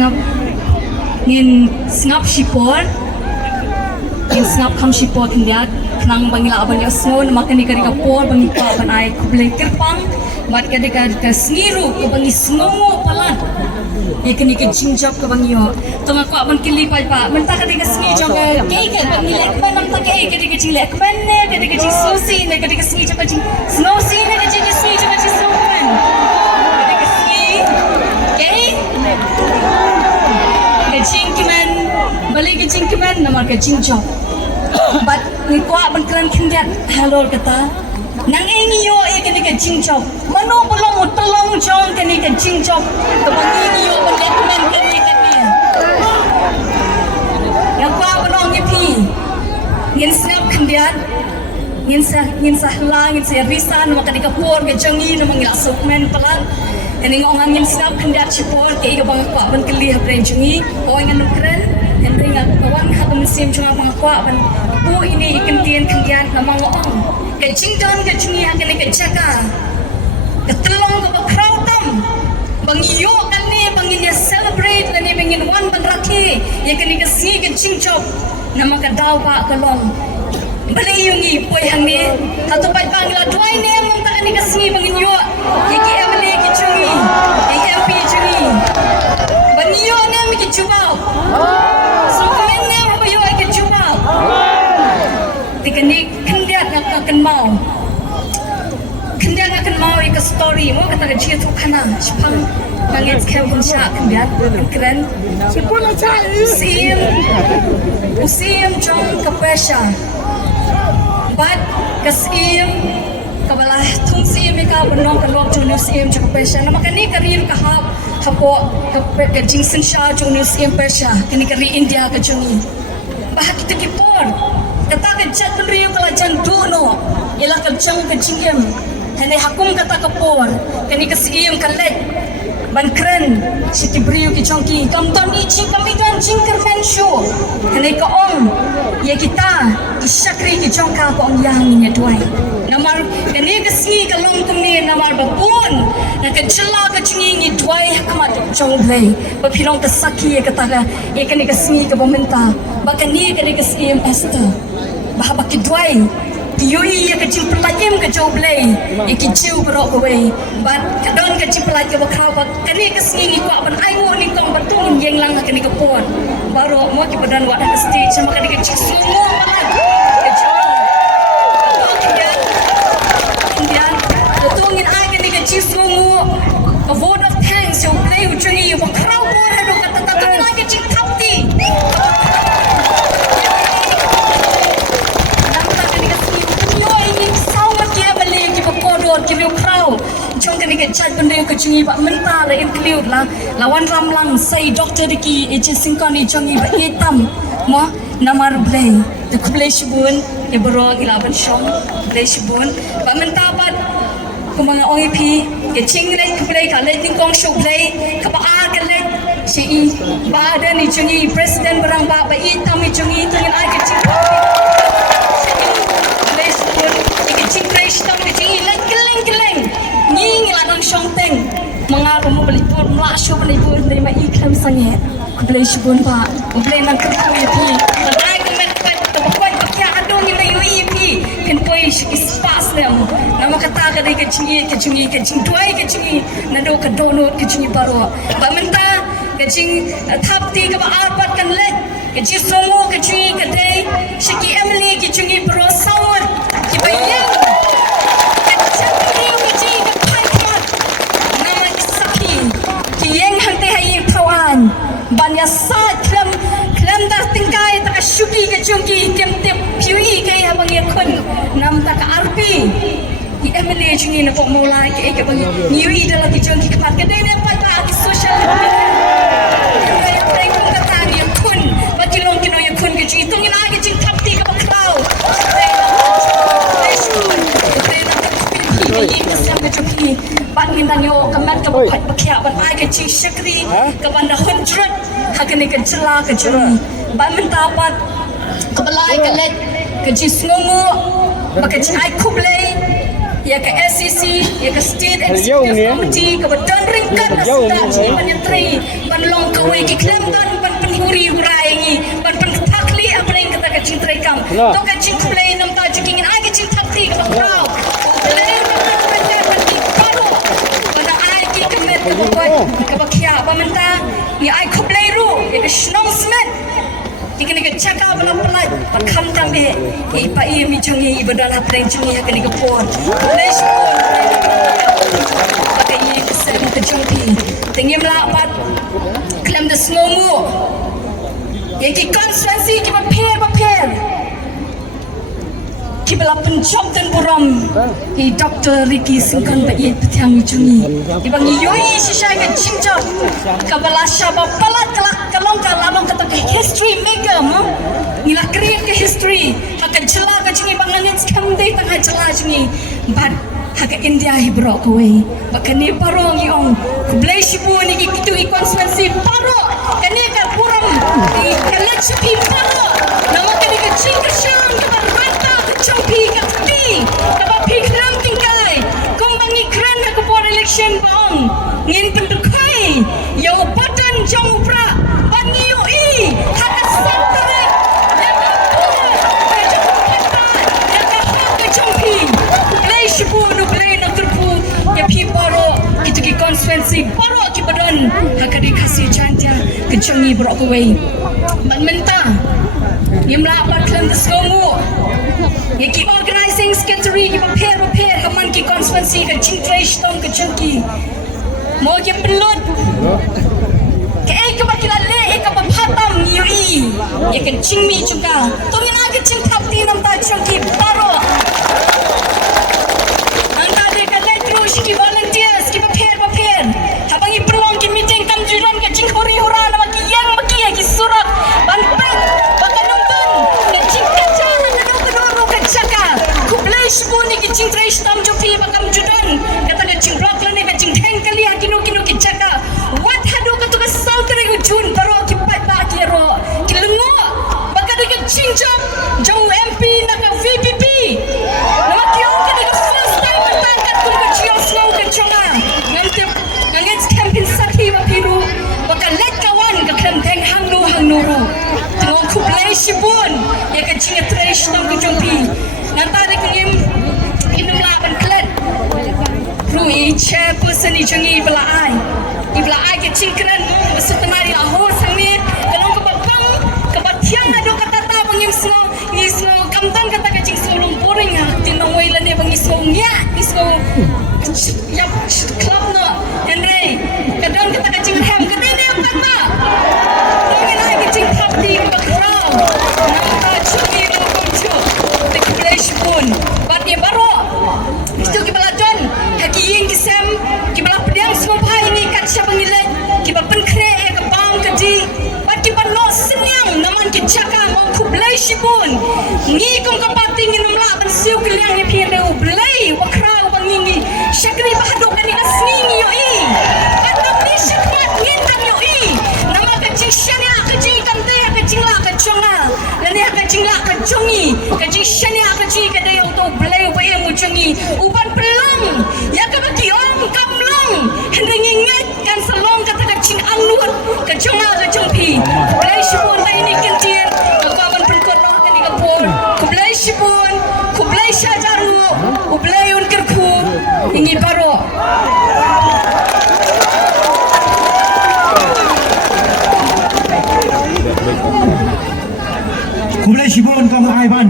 ngap shipor ngin snap kam shipor kindiat nang bangila abang yasno makan ni kari kapor bangi pa banai kuble kirpang mat kadi ka sniru ko bangi snow palat ikani ke jingjap ko bangi yo to ngako abang kili pa menta kadi ka sni jok ke bangi lek banam ta ke kadi ka jing lek ban ne kadi ka jing sosi ne kadi ka sni jok jing snow si ne kadi ka sni jok jing snow ban kadi ka sni ke jingkiman balik ke jingkiman nama ke jingjap but ni kuat bangkran kinjat halol kata nang ini yo kini ke jingjap mano belum tolong jong kini ke jingjap kebangi ni yo bangkran kini kini yang kuat benong ni pi ngin snap kinjat ngin sahla ngin serisan maka dikapur ke jangi nama ngilak sukmen pelan ini orang ngin snap kinjat cipor ke iga bang kuat ban keli habren jangi orang ngin keren Henry ngak kawan hak musim cuma bang kuat ban bu ini ikan kinjat nama orang ke jingdon ke jangi akan ke jaga ke telong ke crowd tam bang iyo kan ni bang ini celebrate dan ni bangin wan ban raki ya kan ke si ke jingjop nama ke daw ba kalong beli yungi poi hang ni satu pai bangla tuai ne mong tak ni ke si bangin yo ki amle ki chungi MP chungi ban yo ne mi ki chubao so komen ne ba yo ki chubao Tikani kendiat nak akan mau ke story mo kata ke cia tu kana Jepang bangit Kelvin Sha kendiat keren Sepuluh cai. usim jong ke pesha bat kesim kabalah tung sim ka benong ke lok jong usim jong ke pesha nama kani karir ka hapo ke jingsen Sha jong usim pesha kini kari India ke jongi bah kita kipor kata ke jat penriu kala jan duno ialah ke jang ke jingem hene hakum kata kapor kani ke sim kalek ban keren siti briu ki chongki kam ton I ching kam idan ching kerfen shu hene ka om ye kita ki shakri ki chongka ko om yang ni tuai namar kani ke si ka long tum ni namar babun na ke chela ka chingi ni tuai hakmat chong blai ba philong ta saki ye kata ka ye kani ke si ka bomenta ba kani ke sim esta ba ba ki tuai Yui ya kecil pelajem ke jauh belai, ya kecil berok kawai. But kadon kecil pelajam berkau, kini kesini kuat ban ayu ni kau betul yang lang kini kepon. Baru mau kita dan wadah ke stage, sama kini kecil semua malah. Kemudian, betul ingin ay kini kecil semua. A vote of thanks yang belai ujungi yang berkau pun ada kata-kata lagi kecil kapti. Kiri crowd, jom kini ke chat benda ke cungi pak mentah la include la lawan ramlang say doktor diki eje singkon ni cungi pak hitam mo namar blay the kublay shibun e bro ilaban shom blay shibun pak mentah pat kumanga OEP ke cingre kublay ka letting kong show blay ka pa ka let si ba ada ni cungi president berang ba hitam ni cungi tengin ai ke cingre blay shibun ke cingre hitam ke cungi Shongteng mengaku mau beli pun masuk beli pun dari mai iklan sangat aku beli shibun pak aku beli nang kerja pi kadai kemet terpakai pakai adong yang dari ip kan poi spas nem nama kata kadai kecing tuai kecing nado kadono kecing baru ba menta kecing thapti ka arpat kan lek kecing somo kecing kadai shiki emily kecing bro sawat kibayang banyak saat klem dah tingkai tak syuki ke cungki kem tep piui ke abang yakun nam tak arpi di MLA cungi nak mulai ke bang niui dalam cungki kemat ke dia dapat tak social media yang mereka kata yakun bagi long kino yakun ke cungi tungin lagi cing kapti ke kau Pangin tanyo kamat kabukat pakai ban ai ke cing syakri ke banda 100 hakane ke jela ke jeri ban mentapat ke belai ke let ke jisngungu maka cing ai kublai ya ke SCC, ya ke State Jauh ni, Executive Committee, ke badan ringkat Jauh sedang ni, cik penyetri, panlong kawai ki klaim dan pan penhuri hurai ni, pan pentakli apa yang kata ke cing terekam. Nah. Tu ke cing kulai nam ta cing ingin ai ke cing takli ke bakrau. Kulai nam ta kerja nanti baru. Pada ai ki kemet ke buat ke bakia pamenta, ya ai kulai ru, ya ke snong semet. Jika ni cakap pelan-pelan, pakam tambe, ipa ia mijongi ibadah perang jongi akan dikepur. Lesh pun, pakai ia kesan kejongpi. Tinggi melapat, kelam dah sengomu. Yang konstituensi kita pair. Kita penjob dan buram. Dr. Ricky Singkon bayi petiang mijongi. Ibang yoi sisai ke cinta. Kabala syabab palat kalong kata ke history maker nila create ke history haka jela ka jingi banganin scam day tang jela jingi but haka India hibro kawai bakani parong yong kublai shibu ni kitu i constituency paro kani ka puram i election pi paro nama kani ka chinga shang ka rata ka chompi ka pi ka ba pi kram tingkai kong bangi kran ka por election bong ngin pendukai yo batan jong pra bangi yo i haka santere ya ka ya ka pata ya ka haka chompi play shibu no play no turku ya pi paro itu ki constituency paro ki badan haka dikasih chantia kejongi brok away menta Nimla apa klan deskomu Yaki organizing secretary ki pair kaman ki constituency ka chingtresh tong ka chungki mo ki pelot ke ek ba kila le ek ba phatam yui yakan chingmi chuka to mina ke ching thapti nam ta chungki paro anta de ka letrush ki volunteers ki pair habang i prolong ki meeting kam jiran ka ching hori hora na ki yang maki ki surat ban pen Shibuni ki ching trash tam jopi bakam judan kata ke ching block lane ke ching hang kali kino ki chaka what hadu ka to ka sautre ko jun paro ki pai ba ki ro ki lungo baka de ke ching job jong MP na ka VPP nama ki on ka de first time ta ka tu ko chiyo slow ke chonga ngamte ngets campaign sakhi wa piru baka let ka wan ka khem theng hang nuru to ku play shibun ya ka ching trash tam ko jopi Nantari kengim inum laban klet Rui chairperson ni jangi ibla ai ke cingkran setenari ahor sangi kalong ke babang ke batiang ado kata ta bangim snow ni snow kamtan kata ke cing solong boring ha tinong wailan ni bangi snow nya isno ya club no henry kadang kata ke cing ham kadang ni apa ma ngi ai ke cing party ke bakrau nanta chungi no koncho pun bat ye baro itu ki baladon haki yeng kisem ki bala pedang semua pai ni kat siapa ngile ki ba penkre e ka bang ka di bat ki ba no senyang naman ki chaka mo ku blai shibun ngi kong ka pati ngi numla ban siu ki liang ni pien de blai wa krau ban ngi shakri ba hado kan ni asni ngi yo i atok ni shakmat ngi tam yo i nama ka ching shania ka ching kam te ka ching la ka chonga lani ka ching la ka chongi ka ching shania ka ching ka de to blai wa e mu chongi uban pelong ya ka ba ki om kam long hengi nget kan salong ka ta ching ang nuat ka chonga ka chongpi blai shibun dai ni kentir ka ban perkon no ka ni ka por ku blai shibun ku blai shajaru u blai un kerku ingi baro Kublai Shibun kang Aiban